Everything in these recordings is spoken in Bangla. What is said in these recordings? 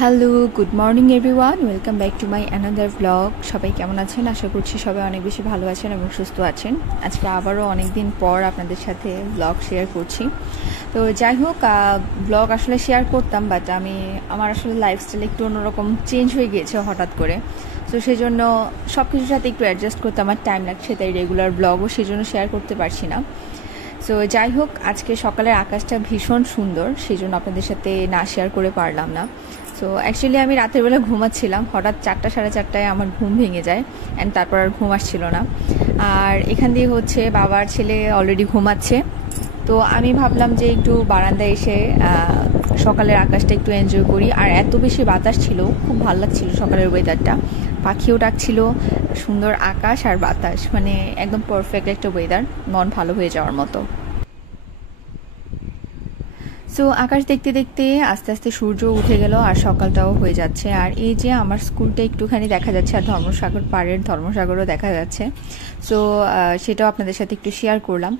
Hello, good morning everyone, welcome back to my another blog. সবাই কেমন আছেন? আশা করছি সবাই অনেক বেশি ভালো আছেন এবং সুস্থ আছেন। আজকে আবারও অনেক দিন পর আপনাদের সাথে ব্লগ শেয়ার করছি। তো যাই হোক, ব্লগ আসলে শেয়ার করতাম, বাট আমার আসলে লাইফস্টাইল একটু অন্যরকম চেঞ্জ হয়ে গিয়েছে হঠাৎ করে। তো সেই জন্য সব কিছুর সাথে একটু অ্যাডজাস্ট করতে আমার টাইম লাগছে, তাই রেগুলার ব্লগও সেই জন্য শেয়ার করতে পারছি না। সো যাই হোক, আজকে সকালের আকাশটা ভীষণ সুন্দর, সেই জন্য আপনাদের সাথে না শেয়ার করে পারলাম না। সো অ্যাকচুয়ালি আমি রাতের বেলা ঘুমাচ্ছিলাম, হঠাৎ 4টা সাড়ে 4টায় আমার ঘুম ভেঙে যায় অ্যান্ড তারপর আর ঘুম আসছিল না। আর এখান দিয়ে হচ্ছে বাবার ছেলে অলরেডি ঘুমাচ্ছে। তো আমি ভাবলাম যে একটু বারান্দায় এসে সকালের আকাশটা একটু এনজয় করি। আর এত বেশি বাতাস ছিল, খুব ভালো লাগছিল সকালের ওয়েদারটা। পাখিও ডাকছিল, সুন্দর আকাশ আর বাতাস, মানে একদম পারফেক্ট একটা ওয়েদার, মন ভালো হয়ে যাওয়ার মতো। সো আকাশ দেখতে দেখতে আস্তে আস্তে সূর্য উঠে গেল আর সকালটাও হয়ে যাচ্ছে। আর এই যে আমার স্কুলটা একটুখানি দেখা যাচ্ছে, আর ধর্মসাগর পাড়ের ধর্মসাগরও দেখা যাচ্ছে। সো সেটাও আপনাদের সাথে একটু শেয়ার করলাম।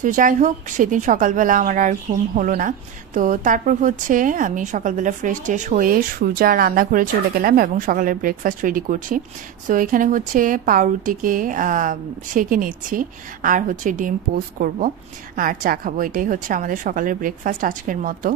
তো যাই হোক, সেদিন সকালবেলা আমার আর ঘুম হলো না। তো তারপর হচ্ছে আমি সকালবেলা ফ্রেশ ট্রেশ হয়ে সোজা রান্নাঘরে চলে গেলাম এবং সকালের ব্রেকফাস্ট রেডি করছি। সো এখানে হচ্ছে পাউরুটিকে সেঁকে নিচ্ছি, আর হচ্ছে ডিম পোস্ট করব আর চা খাবো। এটাই হচ্ছে আমাদের সকালের ব্রেকফাস্ট আজকের মতো।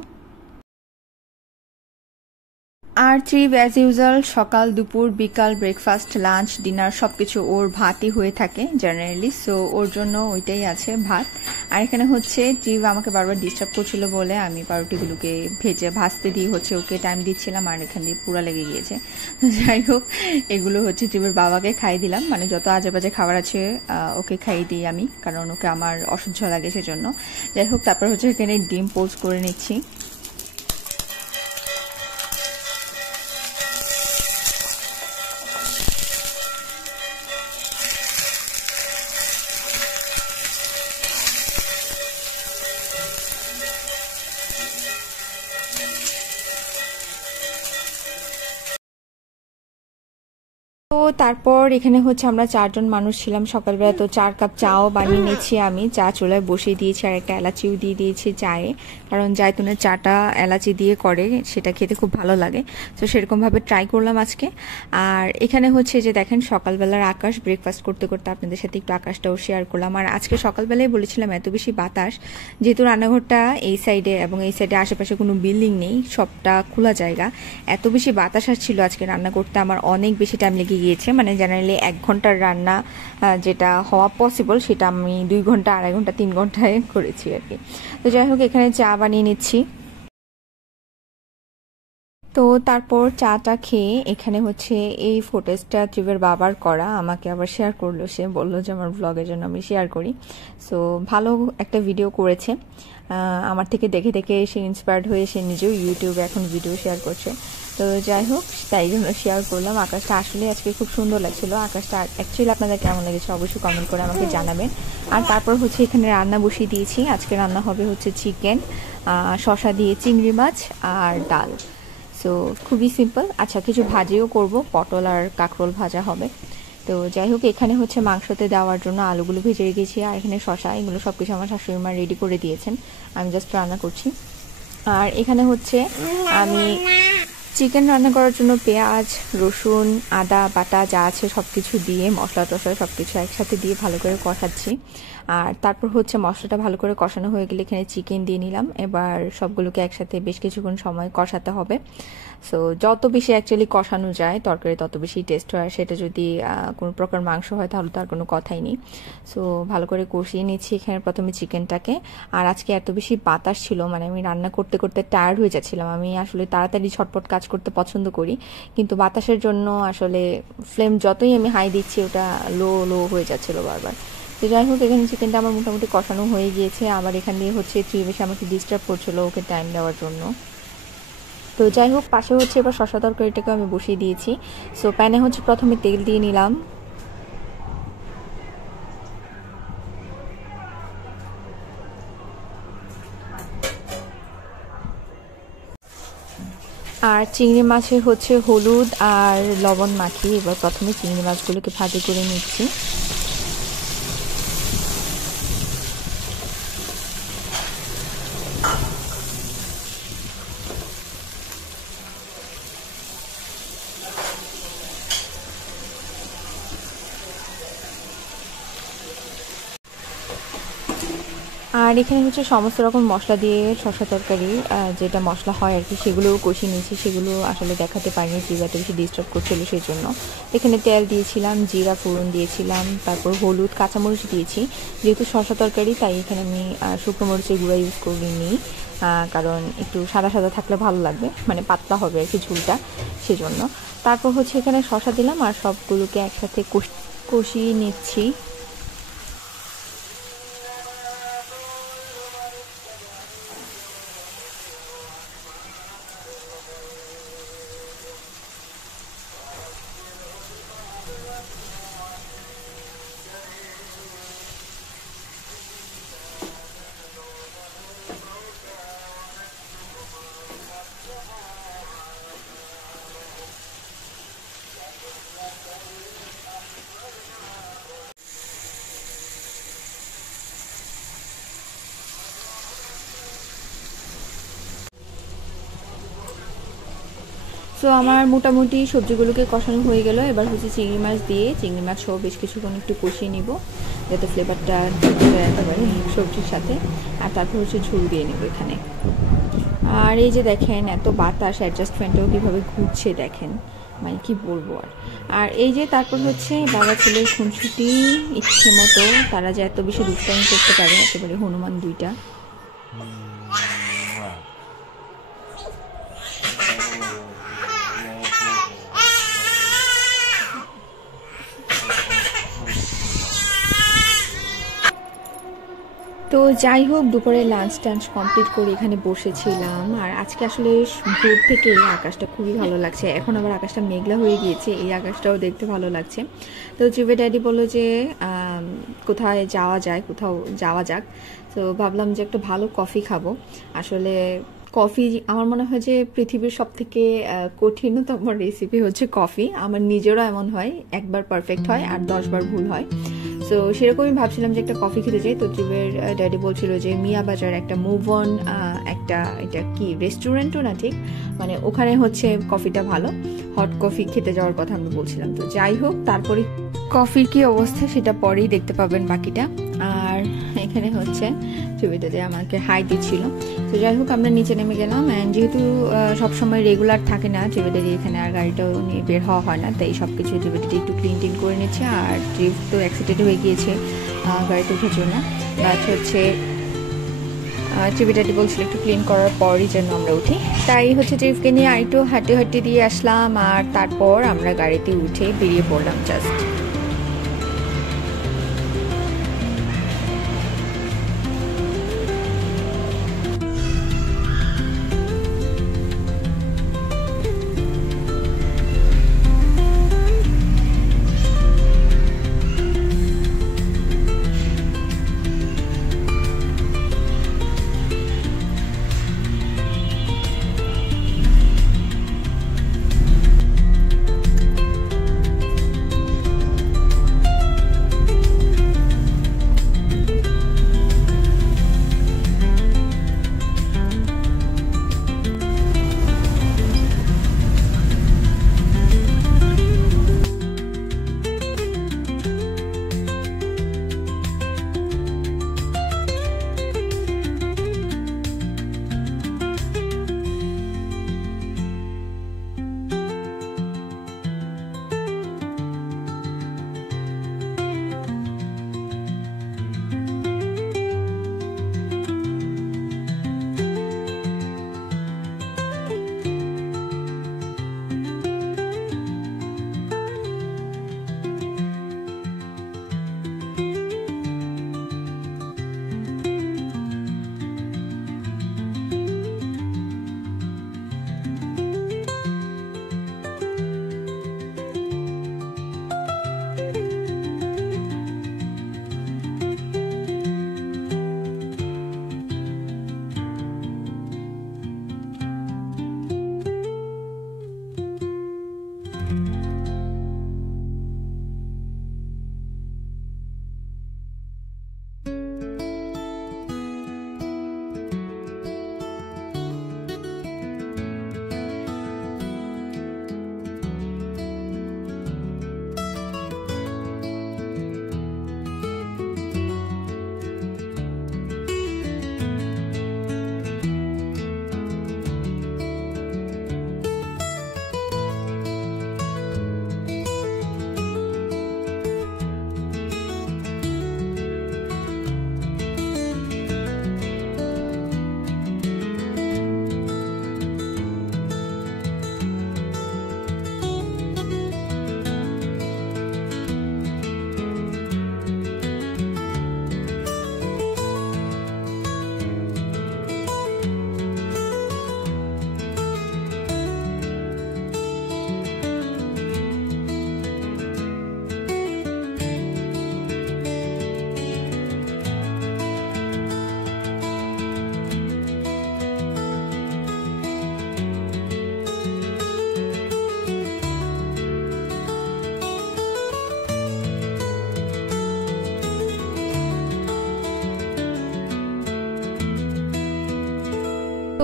আর ট্রিপ অ্যাজ ইউজুয়াল, সকাল দুপুর বিকাল ব্রেকফাস্ট লাঞ্চ ডিনার সব কিছু ওর ভাতই হয়ে থাকে জেনারেলি। সো ওর জন্য ওইটাই আছে, ভাত। আর এখানে হচ্ছে ট্রিপ আমাকে বারবার ডিস্টার্ব করছিল বলে আমি পাউরুটিগুলোকে ভেজে ভাজতে দিয়ে হচ্ছে ওকে টাইম দিচ্ছিলাম, আর এখান দিয়ে পুরা লেগে গিয়েছে। যাই হোক, এগুলো হচ্ছে ট্রিপের বাবাকে খাইয়ে দিলাম, মানে যত আজে বাজে খাবার আছে ওকে খাইয়ে দিই আমি, কারণ ওকে আমার অসহ্য লাগে সেজন্য। যাই হোক, তারপর হচ্ছে এখানে ডিম পোস্ট করে নিচ্ছি। তো তারপর এখানে হচ্ছে আমরা 4জন মানুষ ছিলাম সকালবেলা। তো 4 কাপ চাও বানিয়ে নিয়েছি আমি, চা চুলায় বসিয়ে দিয়েছি, আর একটা এলাচিও দিয়ে দিয়েছি চায়ে, কারণ জায়তুনের চাটা এলাচি দিয়ে করে, সেটা খেতে খুব ভালো লাগে। তো সেরকমভাবে ট্রাই করলাম আজকে। আর এখানে হচ্ছে যে দেখেন সকালবেলার আকাশ, ব্রেকফাস্ট করতে করতে আপনাদের সাথে একটু আকাশটাও শেয়ার করলাম। আর আজকে সকালবেলায় বলেছিলাম এত বেশি বাতাস, যেহেতু রান্নাঘরটা এই সাইডে এবং এই সাইডে আশেপাশে কোনো বিল্ডিং নেই, সবটা খোলা জায়গা, এত বেশি বাতাস আসছিল আজকে রান্না করতে আমার অনেক বেশি টাইম লেগে গিয়েছে। মানে জেনারেলি 1 ঘন্টার রান্না যেটা হওয়া পসিবল, সেটা আমি 2 ঘন্টা, 2.5 ঘন্টা, 3 ঘন্টায় করেছি আর কি। তো যাই হোক, এখানে চা বানিয়ে নিচ্ছি। তো তারপর চাটা খেয়ে এখানে হচ্ছে এই ফুটেজটা ট্রিপের বাবার করা, আমাকে আবার শেয়ার করলো, সে বললো যে আমার ব্লগের জন্য আমি শেয়ার করি। সো ভালো একটা ভিডিও করেছে, আমার থেকে দেখে দেখে সে ইন্সপায়ার্ড হয়ে সে নিজেও ইউটিউবে এখন ভিডিও শেয়ার করছে। তো যাই হোক, তাই জন্য শেয়ার করলাম। আকাশটা আসলে আজকে খুব সুন্দর লাগছিল। আকাশটা অ্যাকচুয়ালি আপনাদের কেমন লেগেছে অবশ্যই কমেন্ট করে আমাকে জানাবেন। আর তারপর হচ্ছে এখানে রান্না বসিয়ে দিয়েছি। আজকে রান্না হবে হচ্ছে চিকেন, শসা দিয়ে চিংড়ি মাছ আর ডাল। সো খুবই সিম্পল। আচ্ছা, কিছু ভাজিও করব, পটল আর কাঁকরোল ভাজা হবে। তো যাই হোক, এখানে হচ্ছে মাংসতে দেওয়ার জন্য আলুগুলো ভেজে রেখেছি, আর এখানে শসা, এগুলো সব কিছু আমার শাশুড়ি মা রেডি করে দিয়েছেন, আমি জাস্ট রান্না করছি। আর এখানে হচ্ছে আমি চিকেন রান্না করার জন্য পেঁয়াজ, রসুন, আদা বাটা যা আছে সব কিছু দিয়ে, মশলা টশলা সব কিছু একসাথে দিয়ে ভালো করে কষাচ্ছি। আর তারপর হচ্ছে মশলাটা ভালো করে কষানো হয়ে গেলে এখানে চিকেন দিয়ে নিলাম। এবার সবগুলোকে একসাথে বেশ কিছুক্ষণ সময় কষাতে হবে। সো যত বেশি অ্যাকচুয়ালি কষানো যায় তরকারি তত বেশি টেস্ট হয়। সেটা যদি কোনো প্রকার মাংস হয় তাহলে তো আর কোনো কথাই নেই। সো ভালো করে কষিয়ে নিচ্ছি এখানে প্রথমে চিকেনটাকে। আর আজকে এত বেশি বাতাস ছিল, মানে আমি রান্না করতে করতে টায়ার্ড হয়ে যাচ্ছিলাম। আমি আসলে তাড়াতাড়ি ঝটপট কাজ করতে পছন্দ করি, কিন্তু বাতাসের জন্য আসলে ফ্লেম যতই আমি হাই দিচ্ছি ওটা লো লো হয়ে যাচ্ছিলো বারবার। তো যাই হোক, এখানে চিকেনটা আমার মোটামুটি কষানো হয়ে গিয়েছে। আবার এখান দিয়ে হচ্ছে বেশি আমাকে ডিস্টার্ব করছিল ওকে টাইম দেওয়ার জন্য। তো যাই হোক, পাশে হচ্ছে এবার শসা তরকারিটাকে আমি বসিয়ে দিয়েছি। সো প্যানে হচ্ছে প্রথমে তেল দিয়ে নিলাম, আর চিংড়ি মাছে হচ্ছে হলুদ আর লবণ মাখিয়ে এবার প্রথমে চিংড়ি মাছগুলোকে ভাজি করে নিচ্ছি। আর এখানে হচ্ছে সমস্ত রকম মশলা দিয়ে শসা তরকারি যেটা মশলা হয় আর কি সেগুলোও কষিয়ে নিয়েছি, সেগুলো আসলে দেখাতে পারিনি, জিরাটা বেশি ডিস্টার্ব করছিল সেই জন্য। এখানে তেল দিয়েছিলাম, জিরা ফোড়ন দিয়েছিলাম, তারপর হলুদ কাঁচামরিচ দিয়েছি। যেহেতু শসা তরকারি তাই এখানে আমি শুকনো মরিচের গুঁড়া ইউজ করিনি, কারণ একটু সাদা সাদা থাকলে ভালো লাগবে, মানে পাতলা হবে আর কি ঝোলটা, সেজন্য। তারপর হচ্ছে এখানে শসা দিলাম আর সবগুলোকে একসাথে কষিয়ে নিচ্ছি। তো আমার মোটামুটি সবজিগুলোকে কষানো হয়ে গেল। এবার হচ্ছে চিংড়ি মাছ দিয়ে চিংড়ি মাছ সহ বেশ কিছুক্ষণ একটু কষিয়ে নিব, যাতে ফ্লেভারটা একেবারে সবজির সাথে। আর তারপর হচ্ছে ঝোল দিয়ে নেব এখানে। আর এই যে দেখেন এত বাতাস, অ্যাডজাস্টমেন্টও কীভাবে ঘুরছে দেখেন, মানে কি বলবো। আর এই যে তারপর হচ্ছে বাবা ছেলের খুনসুটি ইচ্ছে মতো, তারা যে এত বেশি দুষ্টামি করতে পারে, একেবারে হনুমান দুইটা। তো যাই হোক, দুপুরে লাঞ্চ টাঞ্চ কমপ্লিট করে এখানে বসেছিলাম। আর আজকে আসলে ভোর থেকে আকাশটা খুবই ভালো লাগছে, এখন আবার আকাশটা মেঘলা হয়ে গিয়েছে, এই আকাশটাও দেখতে ভালো লাগছে। তো চিবে ড্যাডি বললো যে কোথায় কোথাও যাওয়া যাক। তো ভাবলাম যে একটা ভালো কফি খাবো। আসলে কফি আমার মনে হয় যে পৃথিবীর সব থেকে কঠিনতম রেসিপি হচ্ছে কফি। আমার নিজেরও এমন হয়, একবার পারফেক্ট হয় আর 10 বার ভুল হয়। সো সেরকমই ভাবছিলাম যে একটা কফি খেতে যাই। তো ট্রিপের ড্যাডি বলছিল যে মিয়া বাজার একটা মুভ অন, এটা কি রেস্টুরেন্টও না ঠিক, মানে ওখানে হচ্ছে কফিটা ভালো, হট কফি খেতে যাওয়ার কথা আমি বলছিলাম। তো যাই হোক, তারপরে কফির কি অবস্থা সেটা পরেই দেখতে পাবেন বাকিটা। আর এখানে হচ্ছে ছবিটাতে আমাকে হাই দিচ্ছিল। তো যাই হোক, আমরা নিচে নেমে গেলাম। অ্যান্ড যেহেতু সবসময় রেগুলার থাকে না ট্রিপেটারি এখানে, আর গাড়িটাও নিয়ে বের হওয়া হয় না, তাই সব কিছু ট্রিপেটারি একটু ক্লিন করে নিচ্ছে। আর ট্রিপ তো এক্সাইটেড হয়ে গিয়েছে গাড়িতে ওঠার জন্য, বাট হচ্ছে ট্রিপেটারি বলছিল একটু ক্লিন করার পরই যেন আমরা উঠি। তাই হচ্ছে ট্রিপকে নিয়ে আরেকটু হাঁটি দিয়ে আসলাম। আর তারপর আমরা গাড়িতে উঠে বেরিয়ে পড়লাম জাস্ট।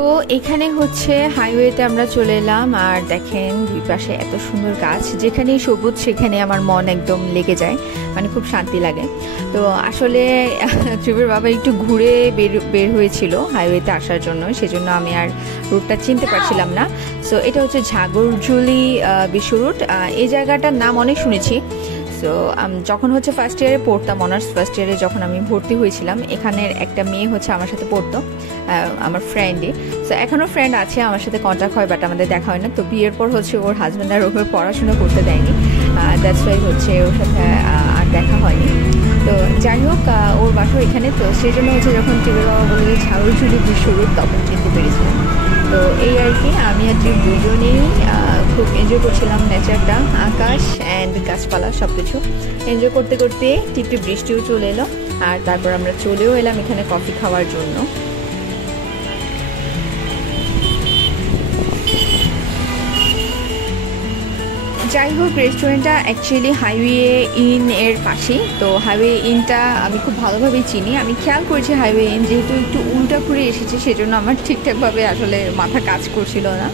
তো এখানে হচ্ছে হাইওয়েতে আমরা চলে এলাম, আর দেখেন দুই পাশে এত সুন্দর গাছ, যেখানেই সবুজ সেখানে আমার মন একদম লেগে যায়, মানে খুব শান্তি লাগে। তো আসলে ট্রিপের বাবা একটু ঘুরে বের হয়েছিল হাইওয়েতে আসার জন্য, সেজন্য আমি আর রুটটা চিনতে পারছিলাম না। সো এটা হচ্ছে ঝাগরঝুলি বিশ্ব রুট। এই জায়গাটার নাম অনেক শুনেছি। সো যখন হচ্ছে ফার্স্ট ইয়ারে পড়তাম, অনার্স ফার্স্ট ইয়ারে যখন আমি ভর্তি হয়েছিলাম, এখানের একটা মেয়ে হচ্ছে আমার সাথে পড়তো, আমার ফ্রেন্ডে। সো এখনও ফ্রেন্ড আছে, আমার সাথে কন্ট্যাক্ট হয়, বাট আমাদের দেখা হয় না। তো বিয়ের পর হচ্ছে ওর হাজব্যান্ড আর ওকে পড়াশোনা করতে দেয়নি, দ্যাটস ওয়াই হচ্ছে ওর সাথে আর দেখা হয়নি। তো যাই হোক, ওর বাসা এখানে, তো সেই জন্য হচ্ছে যখন ট্রিপের বাবা বলে যে ঝাগরঝুলি বিশ্ব রুট, তখন চিনতে পেরেছিলাম। তো এই আর কি, আমি আর ট্রিপ দুজনেই খুব এনজয় করছিলাম নেচারটা, আকাশ অ্যান্ড গাছপালা সব কিছু এনজয় করতে করতে টিপটিপ বৃষ্টিও চলে এলো। আর তারপর আমরা চলেও এলাম এখানে কফি খাওয়ার জন্য। যাই হোক, রেস্টুরেন্টটা অ্যাকচুয়ালি হাইওয়ে ইন এর পাশেই। তো হাইওয়ে ইনটা আমি খুব ভালোভাবেই চিনি, আমি খেয়াল করেছি হাইওয়ে ইন যেহেতু একটু উল্টা করে এসেছে, সেজন্য আমার ঠিকঠাকভাবে আসলে মাথা কাজ করছিল না।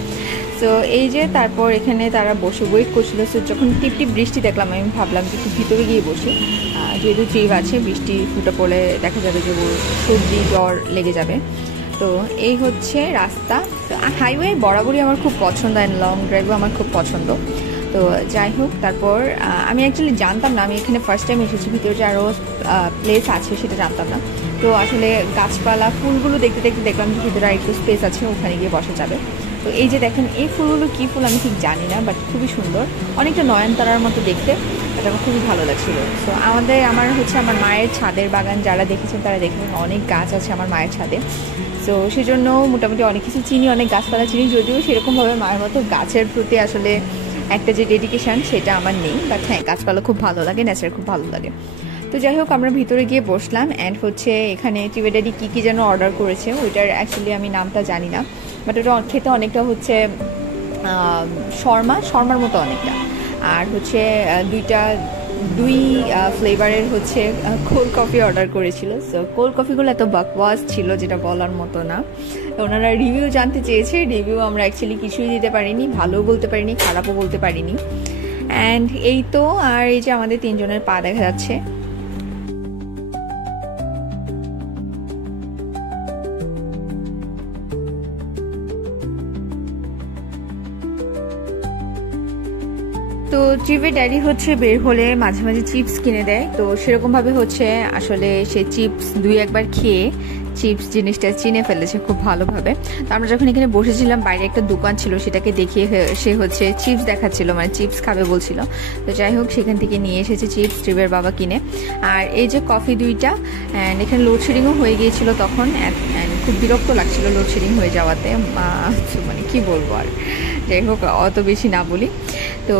সো এই যে তারপর এখানে তারা বসে ওয়েট করছিল। সো যখন টিপটিপ বৃষ্টি দেখলাম, আমি ভাবলাম যে একটু ভিতরে গিয়ে বসি, যেহেতু ট্রিপ আছে, বৃষ্টি ফুটে পড়লে দেখা যাবে যে ওর সর্দি জ্বর লেগে যাবে। তো এই হচ্ছে রাস্তা। তো হাইওয়ে বরাবরই আমার খুব পছন্দ, অ্যান্ড লং ড্রাইভও আমার খুব পছন্দ। তো যাই হোক, তারপর আমি অ্যাকচুয়ালি জানতাম না, আমি এখানে ফার্স্ট টাইম এসেছি, ভিতরে যে আরও প্লেস আছে সেটা জানতাম না। তো আসলে গাছপালা ফুলগুলো দেখতে দেখতে দেখলাম যে ভিতরে আর একটু স্পেস আছে, ওখানে গিয়ে বসা যাবে। তো এই যে দেখেন, এই ফুলগুলো কী ফুল আমি ঠিক জানি না, বাট খুবই সুন্দর, অনেকটা নয়নতারার মতো দেখতে, এটা আমার খুবই ভালো লাগছিলো। তো আমার হচ্ছে আমার মায়ের ছাদের বাগান, যারা দেখেছেন তারা দেখেছেন, অনেক গাছ আছে আমার মায়ের ছাদে। তো সেই জন্য মোটামুটি অনেক কিছু চিনি, অনেক গাছপালা চিনি, যদিও সেরকমভাবে মায়ের মতো গাছের প্রতি আসলে একটা যে ডেডিকেশান সেটা আমার নেই, বাট হ্যাঁ, গাছপালা খুব ভালো লাগে, নেচার খুব ভালো লাগে। তো যাই হোক, আমরা ভিতরে গিয়ে বসলাম, অ্যান্ড হচ্ছে এখানে ট্রিপের ড্যাডি কী যেন অর্ডার করেছে, ওইটার অ্যাকচুয়ালি আমি নামটা জানি না, বাট ওটা খেতে অনেকটা হচ্ছে শর্মার মতো অনেকটা। আর হচ্ছে দুই ফ্লেভারের হচ্ছে কোল্ড কফি অর্ডার করেছিল। সো কোল্ড কফিগুলো এত বাকওয়াস ছিল যেটা বলার মতো না। ওনারা রিভিউ জানতে চেয়েছে, রিভিউ আমরা অ্যাকচুয়ালি কিছুই দিতে পারিনি, ভালোও বলতে পারিনি, খারাপও বলতে পারিনি। অ্যান্ড এই তো, আর এই যে আমাদের তিনজনের পা দেখা যাচ্ছে। তো ট্রিপের ড্যাডি হচ্ছে বের হলে মাঝে মাঝে চিপস কিনে দেয়, তো সেরকমভাবে হচ্ছে আসলে সে চিপস দুই একবার খেয়ে চিপস জিনিসটা চিনে ফেলেছে খুব ভালোভাবে। তো আমরা যখন এখানে বসেছিলাম, বাইরে একটা দোকান ছিল, সেটাকে দেখিয়ে সে হচ্ছে চিপস দেখাচ্ছিল, মানে চিপস খাবে বলছিল। তো যাই হোক, সেখান থেকে নিয়ে এসেছে চিপস ট্রিপের বাবা কিনে। আর এই যে কফি দুইটা, অ্যান্ড এখানে লোডশেডিংও হয়ে গিয়েছিল তখন, অ্যান্ড খুব বিরক্ত লাগছিল লোডশেডিং হয়ে যাওয়াতে, মানে কি বলবো আর, যাই হোক অত বেশি না বলি। তো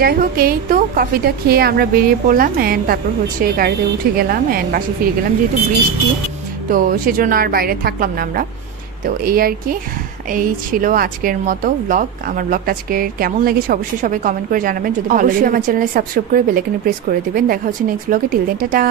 যাই হোক, এই তো কফিটা খেয়ে আমরা বেরিয়ে পড়লাম, অ্যান্ড তারপর হচ্ছে গাড়িতে উঠে গেলাম, অ্যান্ড বাসে ফিরে গেলাম, যেহেতু বৃষ্টি, তো সেজন্য আর বাইরে থাকলাম না আমরা। তো এই আর কি, এই ছিল আজকের মতো ব্লগ। আমার ব্লগটা আজকের কেমন লেগেছে অবশ্যই সবাই কমেন্ট করে জানাবেন। যদি ভালো লাগে আমার চ্যানেলে সাবস্ক্রাইব করে বেল আইকনে প্রেস করে দেবেন। দেখা হচ্ছে নেক্সট ব্লগে। Till then tata.